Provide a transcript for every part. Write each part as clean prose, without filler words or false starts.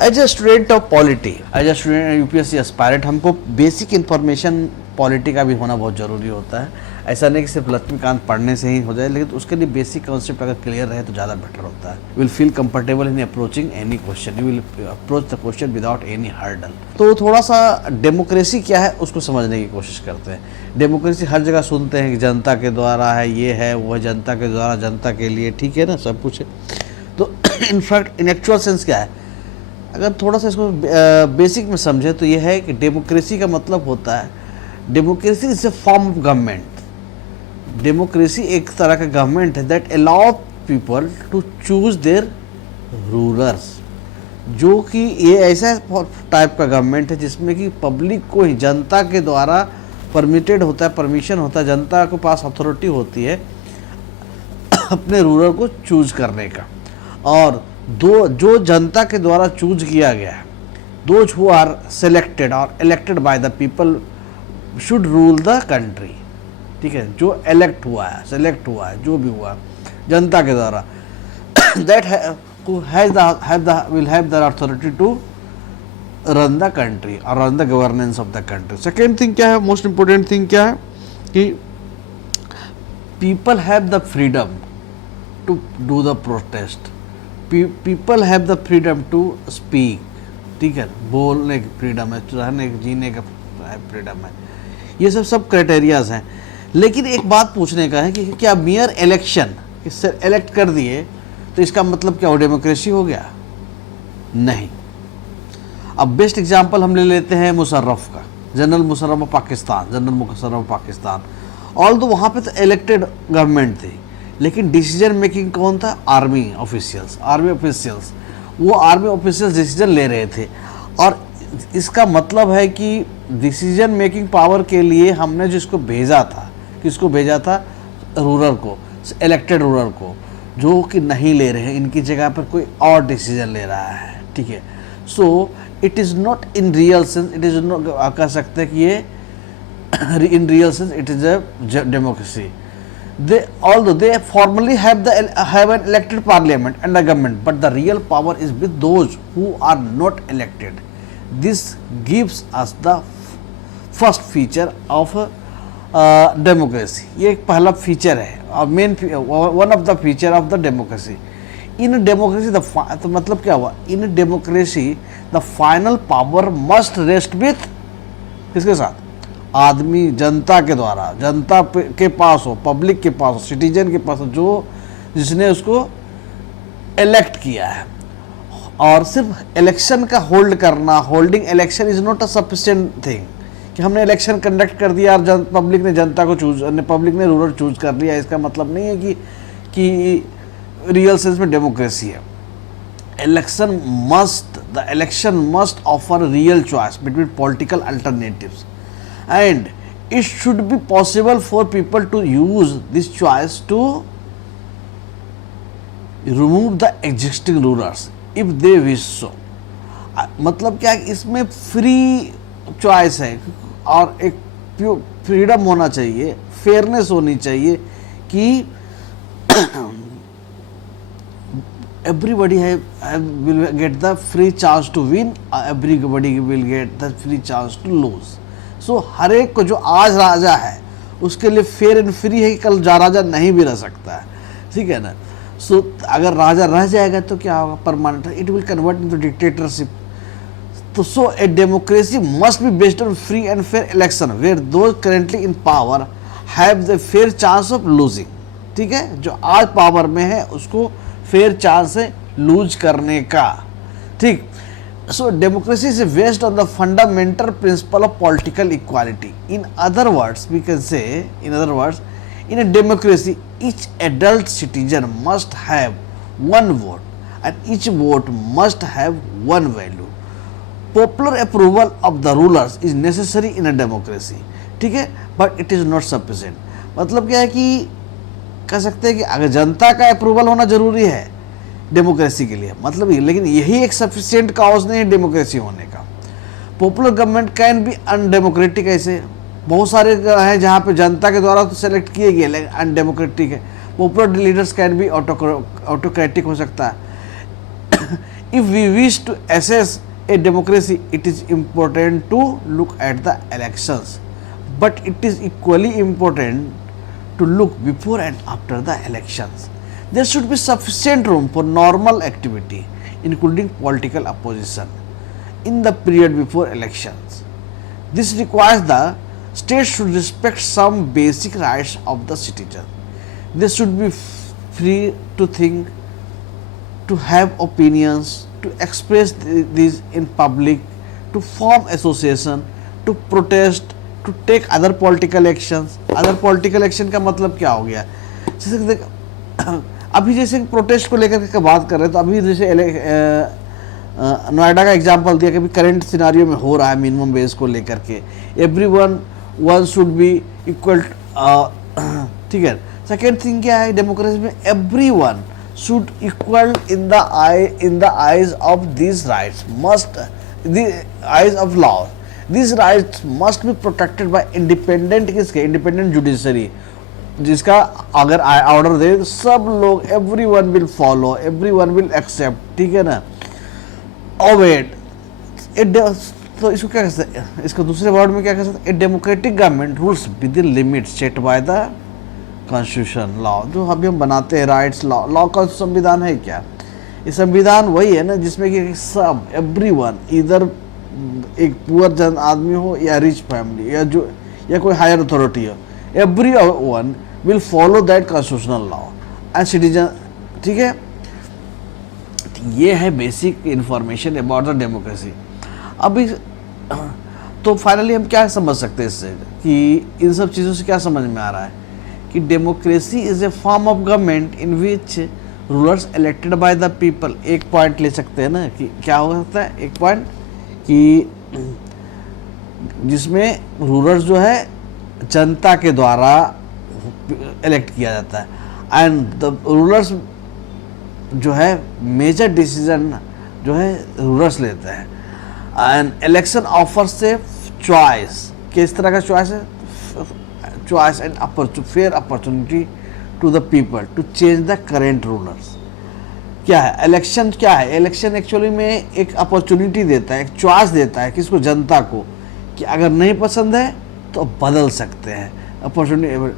As a student of polity, as a student UPSC aspirant, हमको basic information polity का भी होना बहुत ज़रूरी होता है। ऐसा नहीं कि सिर्फ लक्ष्मीकांत पढ़ने से ही हो जाए, लेकिन उसके लिए बेसिक कॉन्सेप्ट अगर क्लियर रहे तो ज़्यादा बेटर होता है। Will feel comfortable in approaching any question, you will approach the question without any hurdle. तो थोड़ा सा डेमोक्रेसी क्या है उसको समझने की कोशिश करते हैं। डेमोक्रेसी हर जगह सुनते हैं कि जनता के द्वारा है, ये है वो है, जनता के द्वारा जनता के लिए, ठीक है ना, सब कुछ है। तो इनफैक्ट इन एक्चुअल सेंस क्या है, अगर थोड़ा सा इसको बेसिक में समझे तो ये है कि डेमोक्रेसी का मतलब होता है, democracy is a form of government. Democracy एक तरह का गवर्नमेंट है that allow people to choose their rulers, जो कि ये ऐसा टाइप का गवर्नमेंट है जिसमें कि पब्लिक को ही, जनता के द्वारा परमिटेड होता है, परमिशन होता है, जनता के पास अथॉरिटी होती है अपने रूलर को चूज करने का। और जो जनता के द्वारा चूज किया गया है, दोज हु आर सेलेक्टेड और elected by the people should rule the country, ठीक है। जो इलेक्ट हुआ है, सेलेक्ट हुआ है, जो भी हुआ जनता के द्वारा, that will have the authority to run the country और run the governance of the country. Second thing क्या है, मोस्ट इंपोर्टेंट थिंग क्या है कि people have the freedom to do the protest, people have the freedom to speak, ठीक है, बोलने की फ्रीडम है, रहने जीने का फ्रीडम है। ये सब क्राइटेरियाज हैं। लेकिन एक बात पूछने का है कि क्या मियर इलेक्शन, इससे इलेक्ट कर दिए तो इसका मतलब क्या वो डेमोक्रेसी हो गया? नहीं। अब बेस्ट एग्जांपल हम ले लेते हैं मुशर्रफ का, general Musharraf of Pakistan, general Musharraf of Pakistan. All तो वहाँ पे तो इलेक्टेड गवर्नमेंट थी, लेकिन डिसीजन मेकिंग कौन था? Army officials. वो आर्मी ऑफिशियल्स डिसीजन ले रहे थे। और इसका मतलब है कि डिसीजन मेकिंग पावर के लिए हमने जिसको भेजा था, किसको भेजा था? रूलर को, इलेक्टेड रूलर को, जो कि नहीं ले रहे हैं, इनकी जगह पर कोई और डिसीजन ले रहा है, ठीक है। सो it is not in real sense, it is not, कह सकते हैं कि ये in real sense it is a democracy. Although they formally have an elected parliament and a government, but the real power is with those who are not elected. This gives us the first feature of democracy. ये एक पहला feature है और main one of the feature of the democracy. In democracy तो मतलब क्या हुआ? In democracy the final power must rest with किसके साथ? आदमी, जनता के द्वारा, जनता के पास हो, पब्लिक के पास हो, सिटीजन के पास हो, जो जिसने उसको इलेक्ट किया है। और सिर्फ इलेक्शन का होल्ड करना, holding election is not a sufficient thing, कि हमने इलेक्शन कंडक्ट कर दिया और पब्लिक ने जनता को पब्लिक ने रूलर चूज कर लिया, इसका मतलब नहीं है कि रियल सेंस में डेमोक्रेसी है। The election must offer real choice between political alternatives, and it should be possible for people to use this choice to remove the existing rulers if they wish so। मतलब क्या, इसमें free choice है और एक freedom होना चाहिए, fairness होनी चाहिए कि everybody will get the free chance to win, everybody will get the free chance to lose। सो हर एक को, जो आज राजा है उसके लिए फेयर एंड फ्री है कि कल राजा नहीं भी रह सकता है, ठीक है ना। सो अगर राजा रह जाएगा तो क्या होगा? Permanent, it will convert into dictatorship. तो so a democracy must be based on free and fair election where those currently in power have the fair chance of losing, ठीक है। जो आज पावर में है उसको फेयर चांस है loose करने का, ठीक। So democracy is based on the fundamental principle of political equality. In other words, we can say, in a democracy, each adult citizen must have one vote and each vote must have one value. Popular approval of the rulers is necessary in a democracy, ठीक है, but it is not sufficient। मतलब क्या है कि कह सकते हैं कि अगर जनता का अप्रूवल होना जरूरी है डेमोक्रेसी के लिए, मतलब ये, लेकिन यही एक सफिशिएंट काउज नहीं है डेमोक्रेसी होने का। Popular government can be undemocratic, ऐसे बहुत सारे हैं जहाँ पे जनता के द्वारा तो सेलेक्ट किए गए लेकिन अनडेमोक्रेटिक है। Popular leaders can be autocratic हो सकता है। If we wish to assess a democracy, it is important to look at the elections, but it is equally important to look before and after the elections. There should be sufficient room for normal activity, including political opposition, in the period before elections. This requires the state should respect some basic rights of the citizen. They should be free to think, to have opinions, to express these in public, to form association, to protest, to take other political actions. Other political action का मतलब क्या हो गया? जैसे कि अभी जैसे protest को लेकर के बात कर रहे हैं, तो अभी जैसे नोएडा का एग्जांपल दिया कि अभी करंट सिनारियो में हो रहा है मिनिमम वेज को लेकर के, वन शुड बी इक्वल, ठीक है. सेकेंड थिंग क्या है डेमोक्रेसी में, everyone should equal in the eyes of these rights, the eyes of law. These rights must be protected by independent judiciary, जिसका अगर ऑर्डर दे तो सब लोग, everyone will follow, everyone will accept, ठीक है ना. Obeyed. तो इसको क्या कह सकते हैं, इसको दूसरे वर्ड में क्या कह सकते हैं, a democratic government rules with in limits set by the constitution law. जो अभी हम बनाते हैं राइट्स, लॉ का संविधान है क्या, ये संविधान वही है ना जिसमें कि सब, एवरीवन, इधर एक पुअर जन आदमी हो या रिच फैमिली या कोई हायर अथॉरिटी हो, everyone will follow that constitutional law and citizen, ठीक है. ये है basic information about the democracy. अभी तो फाइनली हम क्या समझ सकते हैं इससे, कि इन सब चीज़ों से क्या समझ में आ रहा है कि democracy is a form of government in which rulers elected by the people. एक पॉइंट ले सकते हैं ना कि क्या हो सकता है, एक पॉइंट कि जिसमें रूलर्स जो है जनता के द्वारा इलेक्ट किया जाता है, एंड द रूलर्स जो है मेजर डिसीजन जो है रूलर्स लेते हैं. एंड इलेक्शन ऑफर्स से चॉइस, किस तरह का चॉइस है, choice and fair opportunity to the people to change the current rulers. क्या है इलेक्शन, क्या है इलेक्शन, एक्चुअली में एक अपॉर्चुनिटी देता है, एक चॉइस देता है किसको, जनता को, कि अगर नहीं पसंद है तो बदल सकते हैं. अपॉर्चुनिटी,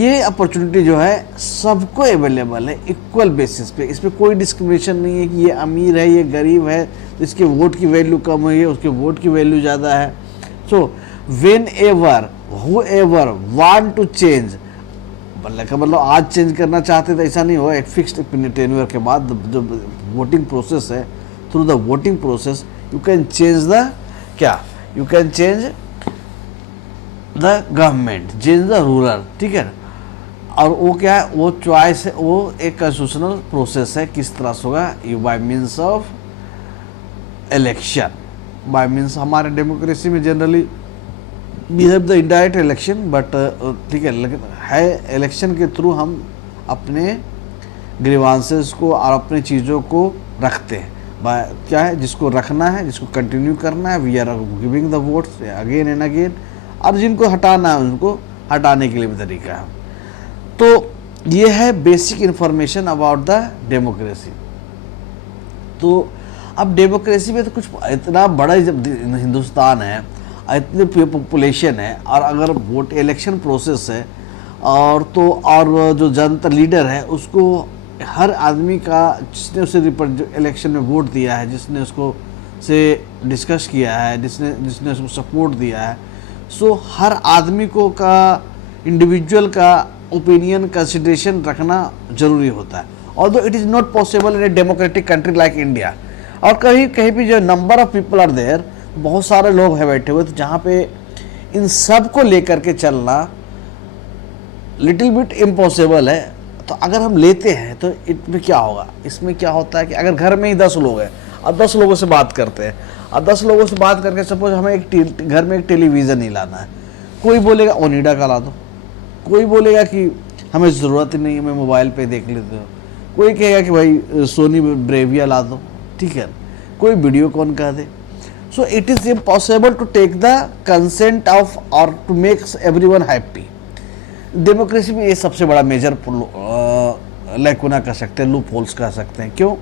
ये अपॉर्चुनिटी जो है सबको अवेलेबल है इक्वल बेसिस पे. इसमें कोई डिस्क्रिमिनेशन नहीं है कि ये अमीर है ये गरीब है तो इसके वोट की वैल्यू कम है, उसके वोट की वैल्यू ज़्यादा है. So whenever whoever want to change, मतलब आज चेंज करना चाहते तो ऐसा नहीं हो, एक फिक्स्ड टेन्योर के बाद जो वोटिंग प्रोसेस है, through the voting process you can change the, क्या, you can change the government, change the ruler, ठीक है. और वो क्या है, वो चॉइस है, वो एक कॉन्स्टिट्यूशनल प्रोसेस है. किस तरह से होगा, you by means of election. By means हमारे डेमोक्रेसी में generally we have the indirect election, but ठीक है, लेकिन है इलेक्शन के थ्रू हम अपने ग्रीवांसेस को और अपनी चीज़ों को रखते हैं. क्या है, जिसको रखना है, जिसको कंटिन्यू करना है, we are giving the votes again and again, और जिनको हटाना है उनको हटाने के लिए भी तरीका है. तो ये है basic information about the democracy. तो अब डेमोक्रेसी में तो कुछ इतना बड़ा हिंदुस्तान है, इतनी पॉपुलेशन है, और अगर वोट इलेक्शन प्रोसेस है, और तो और जो जनता लीडर है उसको हर आदमी का, जिसने उसे जो इलेक्शन में वोट दिया है, जिसने उसको से डिस्कस किया है, जिसने उसको सपोर्ट दिया है, सो हर आदमी को का इंडिविजुअल का ओपिनियन कंसिडरेशन रखना जरूरी होता है. Although it is not possible in a democratic country like India. और कहीं भी जो number of people are there, बहुत सारे लोग हैं बैठे हुए, तो जहाँ पे इन सब को लेकर के चलना लिटिल बिट इम्पॉसिबल है. तो अगर हम लेते हैं तो इसमें क्या होगा, इसमें क्या होता है कि अगर घर में ही 10 लोग हैं और 10 लोगों से बात करते हैं, और 10 लोगों से बात करके सपोज हमें एक घर में एक टेलीविज़न ही लाना है, कोई बोलेगा ओनिडा का ला दो, कोई बोलेगा कि हमें ज़रूरत ही नहीं है, मैं मोबाइल पे देख लेते हो, कोई कहेगा कि भाई सोनी ब्रेविया ला दो, ठीक है, कोई वीडियोकॉन कह दे. So it is impossible to take the consent of और to make everyone happy. Democracy में ये सबसे बड़ा मेजर लैकुना कह सकते हैं, लूप होल्स कह सकते हैं. क्यों?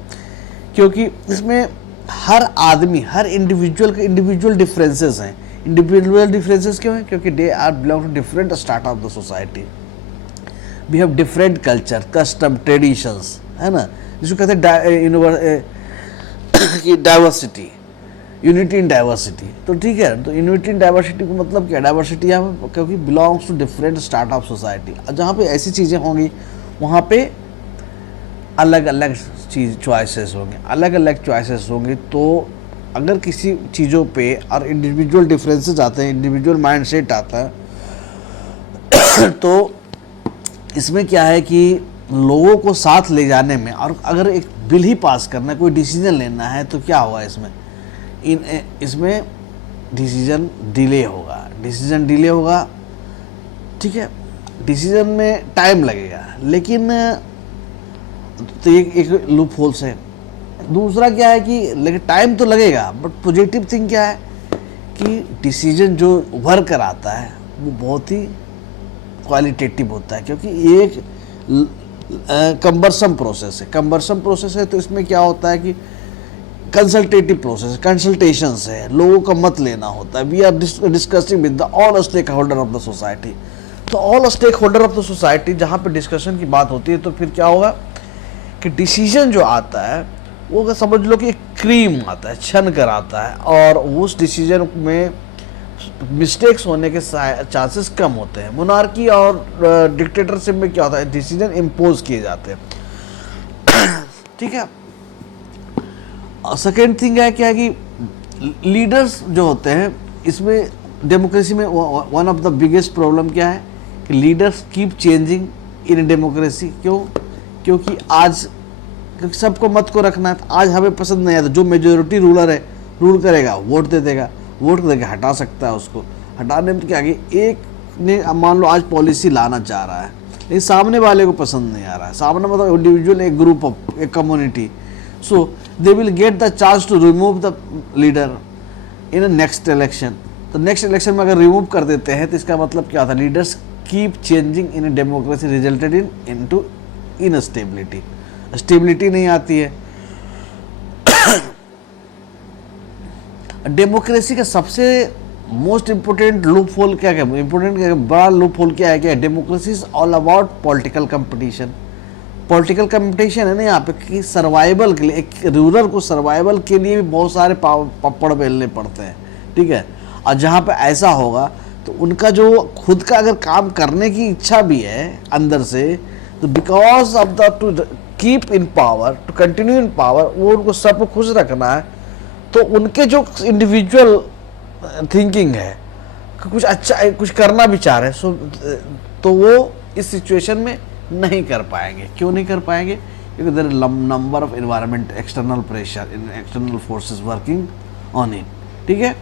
क्योंकि इसमें हर आदमी, हर इंडिविजुअल के इंडिविजुअल डिफरेंसेस हैं। इंडिविजुअल डिफरेंसेस क्यों हैं? क्योंकि they are belong to different start of the society. We have different culture, custom, traditions, है ना, जिसको कहते हैं डाइवर्सिटी, यूनिटी इन डाइवर्सिटी। तो ठीक है, तो यूनिटी इन डाइवर्सिटी को मतलब क्या? डाइवर्सिटी यहाँ क्योंकि belongs to different start of society. जहाँ पे ऐसी चीज़ें होंगी वहाँ पे अलग अलग चीज़ चॉइसेस होंगे, अलग अलग चॉइसेस होंगे। तो अगर किसी चीज़ों पे और इंडिविजुअल डिफरेंसेस आते हैं, इंडिविजुअल माइंडसेट आता है तो इसमें क्या है कि लोगों को साथ ले जाने में, और अगर एक बिल ही पास करना है, कोई डिसीजन लेना है, तो क्या होगा इसमें डिसीजन डिले होगा, ठीक है, डिसीजन में टाइम लगेगा। लेकिन तो ये एक लूप होल्स है। दूसरा क्या है कि लेकिन टाइम तो लगेगा, बट पॉजिटिव थिंग क्या है कि डिसीजन जो उभर कर आता है वो बहुत ही क्वालिटेटिव होता है, क्योंकि ये एक कंबरसम प्रोसेस है। तो इसमें क्या होता है कि कंसल्टेटिव प्रोसेस, कंसल्टेशंस है, लोगों का मत लेना होता है। We are discussing with the all stakeholder of the society. तो all stakeholder of the society जहाँ पे डिस्कशन की बात होती है, तो फिर क्या होगा कि डिसीजन जो आता है वो समझ लो कि एक क्रीम आता है, छन कर आता है, और उस डिसीजन में मिस्टेक्स होने के चांसेस कम होते हैं। मोनार्की और डिक्टेटरशिप में क्या होता है, डिसीजन इम्पोज किए जाते हैं, ठीक है। सेकेंड थिंग है क्या कि लीडर्स जो होते हैं, इसमें डेमोक्रेसी में one of the biggest problem क्या है कि leaders keep changing in democracy. क्योंकि सबको मत को रखना है। आज हमें पसंद नहीं आता, जो मेजोरिटी रूलर है रूल करेगा, वोट दे देगा, वोट देके हटा सकता है उसको। हटाने में क्या, एक ने मान लो आज पॉलिसी लाना चाह रहा है, लेकिन सामने वाले को पसंद नहीं आ रहा है। सामने मतलब इंडिविजुअल, एक ग्रुप ऑफ, एक community, so they will get the chance to remove the leader in next election. तो नेक्स्ट इलेक्शन में अगर रिमूव कर देते हैं तो इसका मतलब क्या होता है, leaders keep changing in democracy resulted into instability, stability नहीं आती है। डेमोक्रेसी का सबसे मोस्ट इम्पोर्टेंट लूप होल क्या है, बड़ा लूप होल क्या है, democracy is all about political competition. Political competition है ना यहाँ पे कि सर्वाइवल के लिए, एक रूरल को सर्वाइवल के लिए भी बहुत सारे पप्पड़ बेलने पड़ते हैं, ठीक है। और जहाँ पे ऐसा होगा तो उनका जो खुद का अगर काम करने की इच्छा भी है अंदर से, तो because of the to keep in power, to continue in power, वो उनको सबको खुश रखना है। तो उनके जो इंडिविजुअल थिंकिंग है, कुछ अच्छा कुछ करना भी चाह रहे हैं, तो वो इस सिचुएशन में नहीं कर पाएंगे। क्यों नहीं कर पाएंगे? क्योंकि there is number of environment, external pressure, external forces working on it, ठीक है।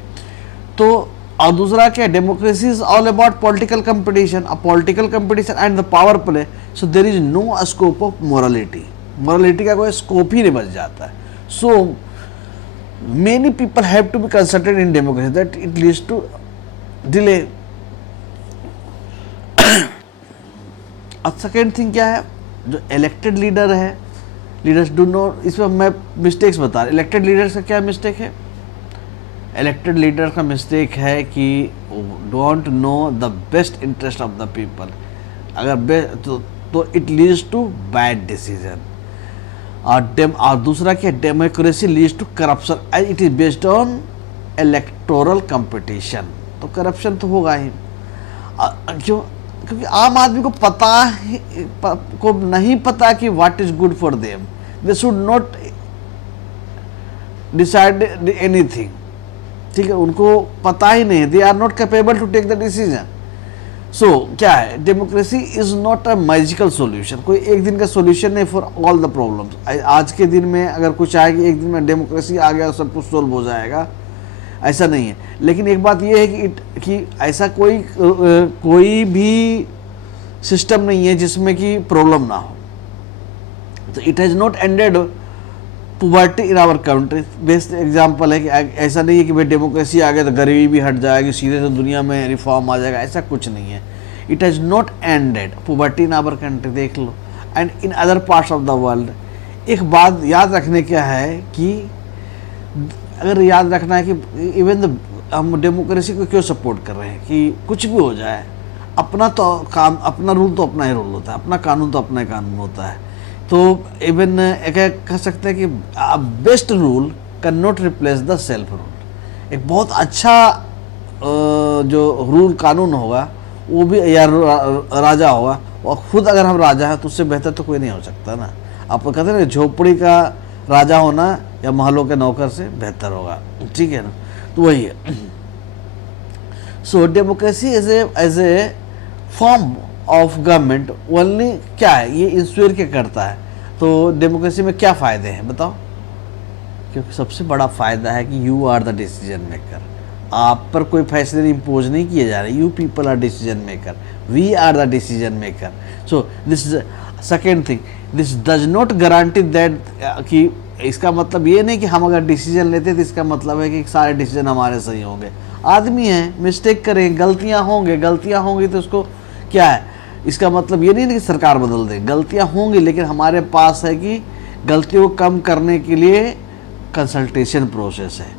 तो और दूसरा क्या, democracy is all about political competition, political competition and the power play. So there is no scope of morality का कोई scope ही नहीं बच जाता है। So many people have to be consulted in democracy, that it leads to delay. और second thing क्या है, जो इलेक्टेड लीडर है, लीडर्स डू नॉट, इसमें मैं मिस्टेक्स बता रहा, इलेक्टेड लीडर्स का क्या मिस्टेक है? इलेक्टेड लीडर का मिस्टेक है कि don't know the best interest of the people. अगर तो it leads to bad decision. और दूसरा क्या, democracy leads to corruption, it is based on electoral competition. तो करप्शन तो होगा ही। क्यों? क्योंकि आम आदमी को नहीं पता कि what is good for them, they should not decide anything, ठीक है। उनको पता ही नहीं, they are not capable to take the decision. So क्या है, democracy is not a magical solution, कोई एक दिन का सॉल्यूशन नहीं फॉर ऑल द प्रॉब्लम्स। आज के दिन में अगर कुछ आएगी, एक दिन में डेमोक्रेसी आ गया सब कुछ सोल्व हो जाएगा, ऐसा नहीं है। लेकिन एक बात यह है कि ऐसा कोई भी सिस्टम नहीं है जिसमें कि प्रॉब्लम ना हो। तो it has not ended poverty in our country. Best example है कि ऐसा नहीं है कि भाई डेमोक्रेसी आ गया तो गरीबी भी हट जाएगी, सीधे तो दुनिया में रिफॉर्म आ जाएगा, ऐसा कुछ नहीं है। It has not ended poverty in our country, देख लो, and in other parts of the world एक बात याद रखने क्या है कि अगर याद रखना है कि इवन हम डेमोक्रेसी को क्यों सपोर्ट कर रहे हैं कि कुछ भी हो जाए, अपना तो काम, अपना रूल तो अपना ही रूल होता है, अपना कानून तो अपना ही कानून होता है। तो इवन कह सकते हैं कि best rule can not replace the self rule. एक बहुत अच्छा जो रूल कानून होगा वो भी, या राजा होगा, और खुद अगर हम राजा हैं तो उससे बेहतर तो कोई नहीं हो सकता ना। आप कहते हैं ना, झोपड़ी का राजा होना या महलों के नौकर से बेहतर होगा, ठीक है ना। तो वही है। So democracy as a form of government only क्या है, ये इंश्योर क्या करता है। तो डेमोक्रेसी में क्या फ़ायदे हैं बताओ। क्योंकि सबसे बड़ा फ़ायदा है कि you are the decision maker. आप पर कोई फैसले इम्पोज नहीं किए जा रहे, you people are decision maker, we are the decision maker. So this is second thing, this does not guarantee that कि इसका मतलब ये नहीं कि हम अगर डिसीजन लेते तो इसका मतलब है कि सारे डिसीजन हमारे सही होंगे। आदमी हैं, मिस्टेक करें, गलतियां होंगी तो उसको क्या है, इसका मतलब ये नहीं कि सरकार बदल दे, गलतियां होंगी, लेकिन हमारे पास है कि गलतियों को कम करने के लिए कंसल्टेशन प्रोसेस है।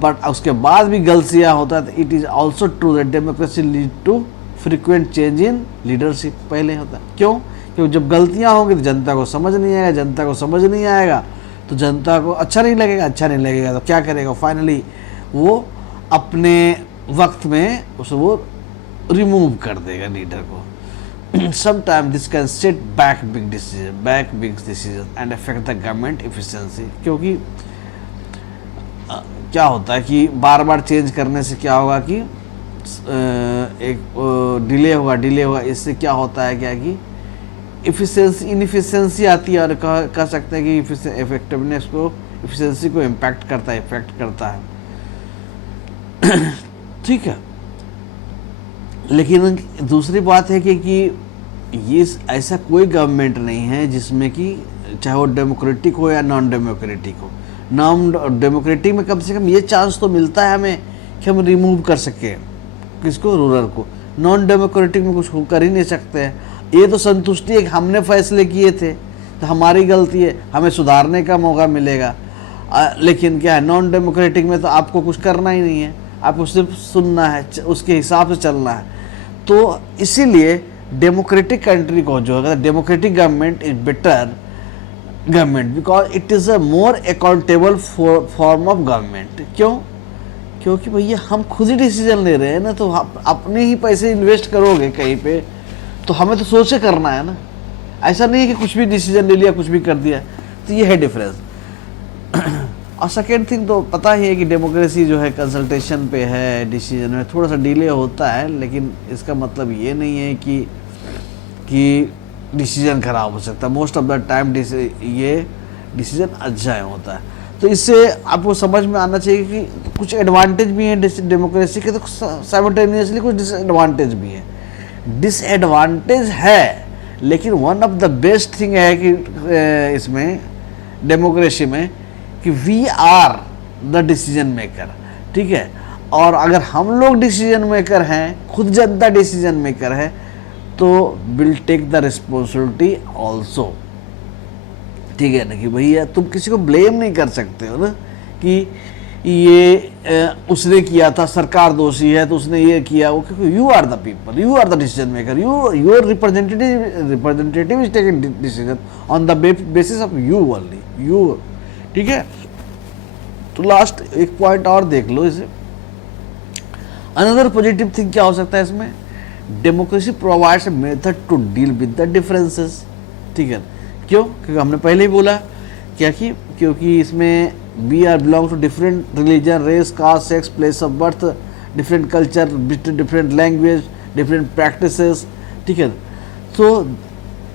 बट उसके बाद भी गलतियां होता है। It is also true that democracy lead to frequent change in leadership. पहले होता है क्यों, क्योंकि जब गलतियां होंगी तो जनता को समझ नहीं आएगा, तो जनता को अच्छा नहीं लगेगा तो क्या करेगा, फाइनली वो अपने वक्त में उसे वो रिमूव कर देगा लीडर को। Sometime this can set back big decision and affect the government efficiency. क्योंकि क्या होता है कि बार बार चेंज करने से क्या होगा कि एक डिले होगा। इससे क्या होता है क्या कि इनएफिशिएंसी आती है, और कह सकते हैं कि इफेक्टिवनेस को, एफिशिएंसी को इफेक्ट करता है। ठीक है। लेकिन दूसरी बात है कि ये ऐसा कोई गवर्नमेंट नहीं है जिसमें कि चाहे वो डेमोक्रेटिक हो या नॉन डेमोक्रेटिक हो। नॉन डेमोक्रेटिक में कम से कम ये चांस तो मिलता है हमें कि हम रिमूव कर सकें किसको, रूलर को। नॉन डेमोक्रेटिक में कुछ कर ही नहीं सकते हैं। ये तो संतुष्टि है कि हमने फैसले किए थे तो हमारी गलती है, हमें सुधारने का मौका मिलेगा। लेकिन क्या है, नॉन डेमोक्रेटिक में तो आपको कुछ करना ही नहीं है, आपको सिर्फ सुनना है, उसके हिसाब से चलना है। तो इसीलिए डेमोक्रेटिक कंट्री को जो है, democratic government is better government because it is a more accountable form of government. क्यों, क्योंकि भैया हम खुद ही डिसीजन ले रहे हैं ना, तो अपने ही पैसे इन्वेस्ट करोगे कहीं पे तो हमें तो सोच के करना है ना। ऐसा नहीं है कि कुछ भी डिसीजन ले लिया, कुछ भी कर दिया। तो ये है डिफरेंस। और सेकेंड थिंग तो पता ही है कि डेमोक्रेसी जो है कंसल्टेशन पे है, डिसीजन में थोड़ा सा डिले होता है, लेकिन इसका मतलब ये नहीं है कि डिसीजन खराब हो सकता है। मोस्ट ऑफ द टाइम ये डिसीजन अच्छा होता है। तो इससे आपको समझ में आना चाहिए कि कुछ एडवांटेज भी हैं डेमोक्रेसी के, तो साइमल्टेनियसली कुछ डिसएडवांटेज भी हैं। डिसएडवांटेज है, लेकिन one of the best thing है कि इसमें डेमोक्रेसी में कि we are the decision maker. ठीक है, और अगर हम लोग डिसीजन मेकर हैं, खुद जनता डिसीजन मेकर है, तो will take the responsibility also. ठीक है ना, कि भैया तुम किसी को ब्लेम नहीं कर सकते हो ना कि ये उसने किया था, सरकार दोषी है तो उसने ये किया वो, क्योंकि you are the people, you are the decision maker, your representative is taking decision on the basis of you only, you. ठीक है, तो लास्ट एक पॉइंट और देख लो इसे। अनदर पॉजिटिव थिंग क्या हो सकता है इसमें, democracy provides a method to deal with the differences. ठीक है, क्यों, क्योंकि हमने पहले ही बोला क्या कि क्योंकि इसमें we are belong to different religion, race, caste, sex, place of birth, different culture, different language, different practices. ठीक है,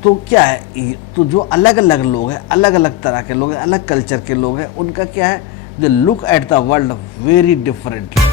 तो क्या है, तो जो अलग अलग लोग हैं, अलग अलग तरह के लोग हैं, अलग कल्चर के लोग हैं, उनका क्या है, they look at the world very differently.